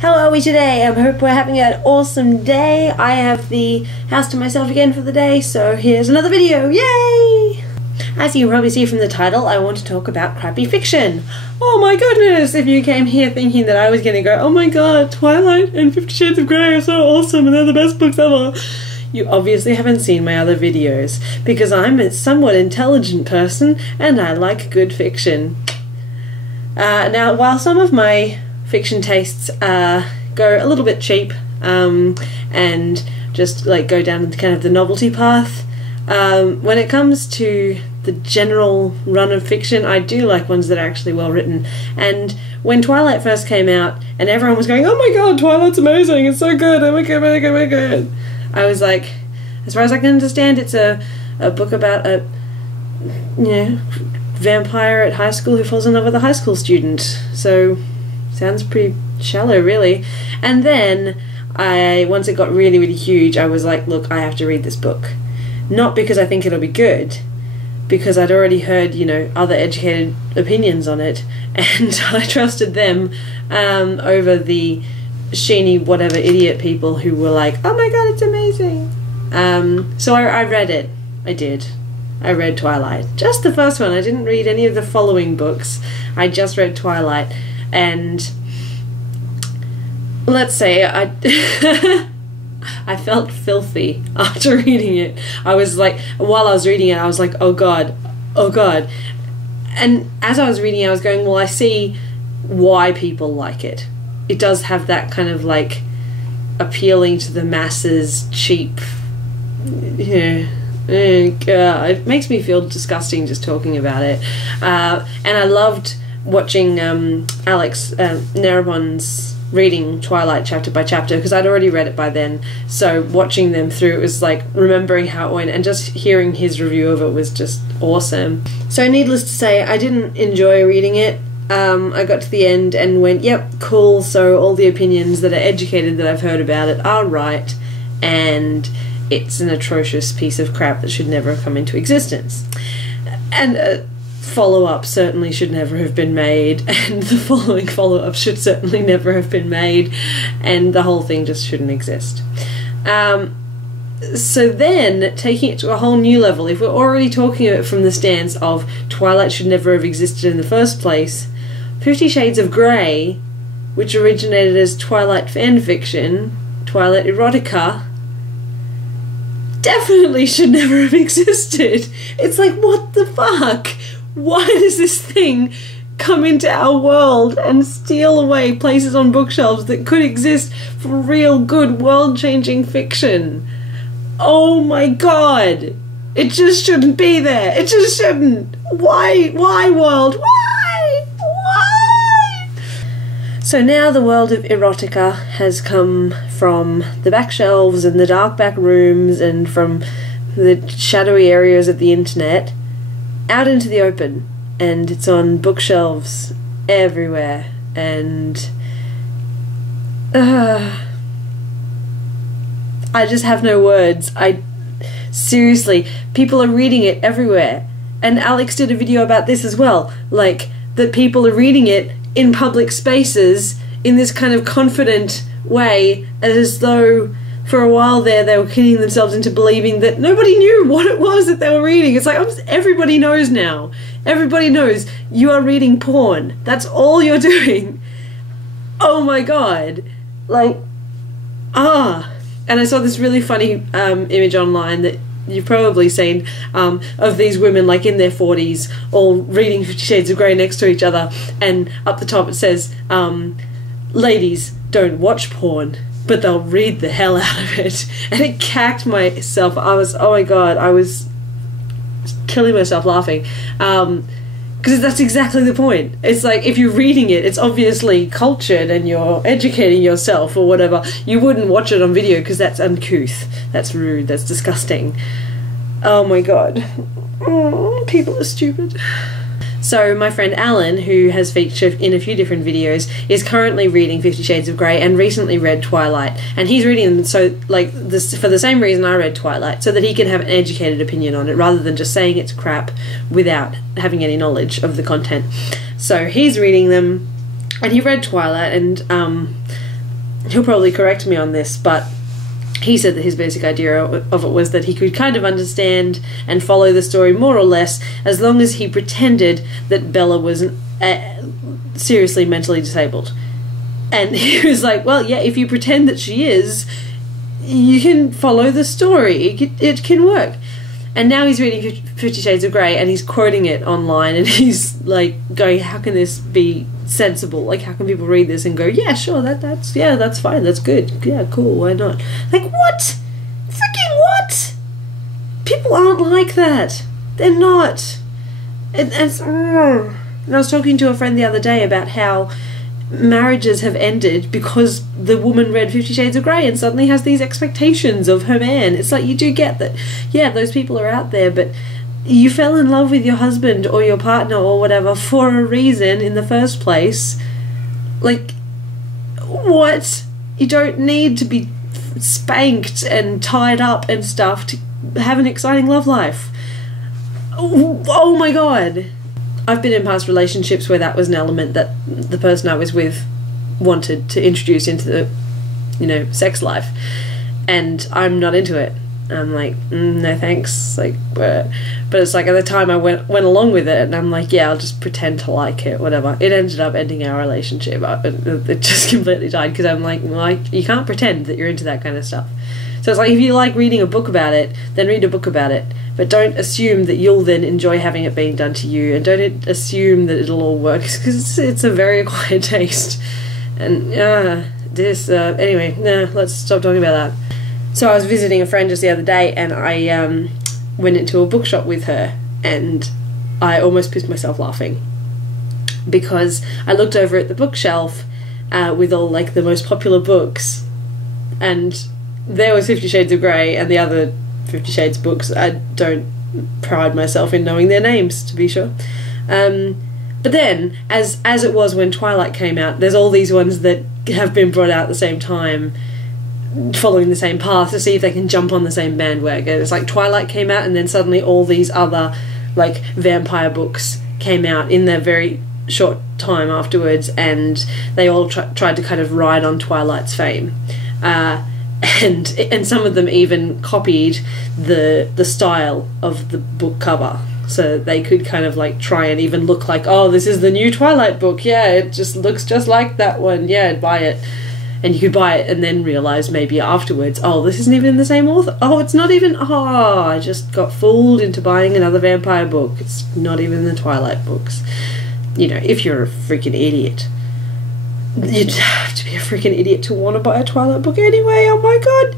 How are we today? I hope we're having an awesome day. I have the house to myself again for the day, so here's another video. Yay! As you can probably see from the title, I want to talk about crappy fiction. Oh my goodness! If you came here thinking that I was going to go, oh my god, Twilight and 50 Shades of Grey are so awesome and they're the best books ever, you obviously haven't seen my other videos, because I'm a somewhat intelligent person and I like good fiction. Now, while some of my fiction tastes go a little bit cheap and just like go down kind of the novelty path, when it comes to the general run of fiction, I do like ones that are actually well written. And when Twilight first came out and everyone was going, oh my god, Twilight's amazing, it's so good, oh my god, oh my god, oh my god, I was like, as far as I can understand, it's a book about a vampire at high school who falls in love with a high school student. So sounds pretty shallow, really. And then once it got really, really huge, I was like, look, I have to read this book. Not because I think it'll be good, because I'd already heard, other educated opinions on it, and I trusted them over the sheeny whatever idiot people who were like, oh my god, it's amazing. So I read it. I did. I read Twilight. Just the first one. I didn't read any of the following books. I just read Twilight. And let's say I felt filthy after reading it. I was like, while I was reading it, I was like, oh god, oh god. And as I was reading it, I was going, well, I see why people like it. It does have that kind of like appealing to the masses, cheap, it makes me feel disgusting just talking about it. And I loved watching Alex Narabon's reading Twilight chapter by chapter, because I'd already read it by then, so watching them through, it was like remembering how it went, and just hearing his review of it was just awesome. So needless to say, I didn't enjoy reading it. I got to the end and went, yep, cool, so all the opinions that are educated that I've heard about it are right, and it's an atrocious piece of crap that should never have come into existence. And a follow-up certainly should never have been made, and the following follow-up should certainly never have been made, and the whole thing just shouldn't exist. So then, taking it to a whole new level, if we're already talking about it from the stance of Twilight should never have existed in the first place, 50 Shades of Grey, which originated as Twilight fanfiction, Twilight erotica, definitely should never have existed. It's like, what the fuck? Why does this thing come into our world and steal away places on bookshelves that could exist for real good world-changing fiction? Oh my god! It just shouldn't be there. It just shouldn't. Why world? Why? Why? So now the world of erotica has come from the back shelves and the dark back rooms and from the shadowy areas of the internet out into the open, and it's on bookshelves everywhere, and I just have no words. Seriously, people are reading it everywhere, and Alex did a video about this as well, like that people are reading it in public spaces in this kind of confident way, as though for a while there they were kidding themselves into believing that nobody knew what it was that they were reading. It's like, everybody knows now. Everybody knows you are reading porn. That's all you're doing. Oh my god. Like, And I saw this really funny image online that you've probably seen, of these women like in their 40s all reading 50 Shades of Grey next to each other, and up the top it says, ladies don't watch porn, but they'll read the hell out of it. And it cacked myself. Oh my god, I was killing myself laughing. Because that's exactly the point. It's like, if you're reading it, it's obviously cultured and you're educating yourself or whatever. You wouldn't watch it on video because that's uncouth. That's rude. That's disgusting. Oh my god. People are stupid. So my friend Alan, who has featured in a few different videos, is currently reading 50 Shades of Grey and recently read Twilight. And he's reading them so, like, this for the same reason I read Twilight, so that he can have an educated opinion on it rather than just saying it's crap without having any knowledge of the content. So he's reading them, and he read Twilight, and he'll probably correct me on this, but he said that his basic idea of it was that he could kind of understand and follow the story more or less as long as he pretended that Bella was seriously mentally disabled. And he was like, well, yeah, if you pretend that she is, you can follow the story. It can work. And now he's reading 50 Shades of Grey and he's quoting it online and he's like going, how can this be sensible? Like, how can people read this and go, yeah, sure, that's fine, that's good, yeah, cool, why not? Like, what? Freaking what? People aren't like that. They're not. And I was talking to a friend the other day about how marriages have ended because the woman read 50 Shades of Grey and suddenly has these expectations of her man. It's like, you do get that, yeah, those people are out there, but you fell in love with your husband or your partner or whatever for a reason in the first place. Like, what? You don't need to be spanked and tied up and stuff to have an exciting love life. Oh my god. I've been in past relationships where that was an element that the person I was with wanted to introduce into the, you know, sex life, and I'm not into it. I'm like, no thanks. Like, but it's like at the time I went along with it, and I'm like, yeah, I'll just pretend to like it, whatever. It ended up ending our relationship. It just completely died because I'm like, you can't pretend that you're into that kind of stuff. So it's like, if you like reading a book about it, then read a book about it. But don't assume that you'll then enjoy having it being done to you, and don't assume that it'll all work, because it's a very acquired taste. And anyway, let's stop talking about that. So I was visiting a friend just the other day, and I went into a bookshop with her, and I almost pissed myself laughing because I looked over at the bookshelf with all like the most popular books, and there was 50 Shades of Grey and the other 50 Shades books. I don't pride myself in knowing their names, to be sure. But then, as it was when Twilight came out, there's all these ones that have been brought out at the same time, following the same path to see if they can jump on the same bandwagon. It's like Twilight came out and then suddenly all these other like vampire books came out in their very short time afterwards, and they all tried to kind of ride on Twilight's fame. And some of them even copied the style of the book cover, so they could kind of like try and even look like, oh, this is the new Twilight book, yeah, it just looks just like that one, yeah, buy it. And you could buy it and then realise maybe afterwards, oh, this isn't even the same author, oh, it's not even, oh, I just got fooled into buying another vampire book, it's not even the Twilight books. You know, if you're a freaking idiot. You'd have to be a freaking idiot to want to buy a Twilight book anyway, oh my god.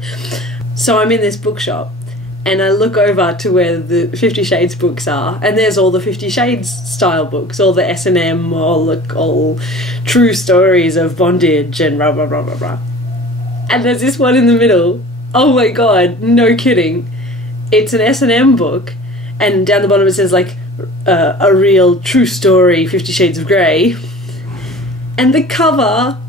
So I'm in this bookshop and I look over to where the 50 Shades books are, and there's all the 50 Shades style books, all the S&M, all true stories of bondage and blah blah blah blah blah. And there's this one in the middle, oh my god, no kidding, it's an S&M book, and down the bottom it says like a real true story 50 Shades of Grey. And the cover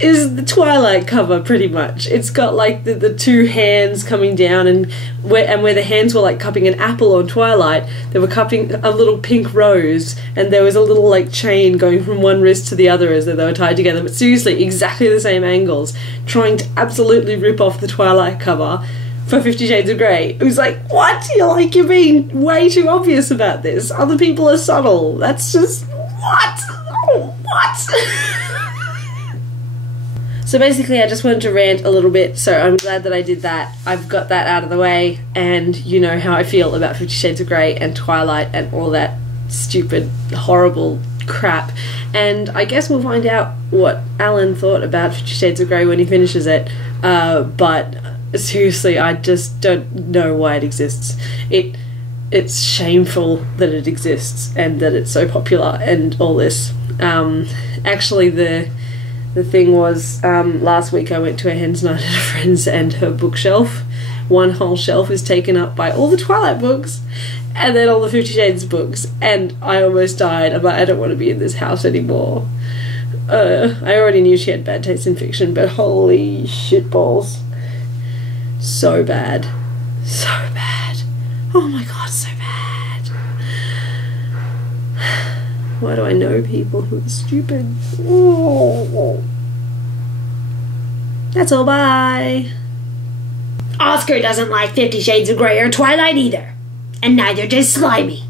is the Twilight cover, pretty much. It's got like the two hands coming down, and where the hands were like cupping an apple on Twilight, they were cupping a little pink rose, and there was a little like chain going from one wrist to the other as though they were tied together. But seriously, exactly the same angles, trying to absolutely rip off the Twilight cover for 50 Shades of Grey. It was like, what? You're being way too obvious about this. Other people are subtle. That's just, what? Oh, what? So basically I just wanted to rant a little bit, so I'm glad that I did that. I've got that out of the way, and you know how I feel about 50 Shades of Grey and Twilight and all that stupid, horrible crap. And I guess we'll find out what Alan thought about 50 Shades of Grey when he finishes it, but seriously, I just don't know why it exists. It's shameful that it exists and that it's so popular and all this. Actually, the thing was, last week I went to a hen's night at a friend's, and her bookshelf, one whole shelf is taken up by all the Twilight books and then all the 50 Shades books, and I almost died. I'm like, I don't want to be in this house anymore. I already knew she had bad taste in fiction, but holy shitballs. So bad. So bad. Oh my god, so bad. Why do I know people who are stupid? Oh. That's all, bye. Oscar doesn't like 50 Shades of Grey or Twilight either. And neither does Slimy.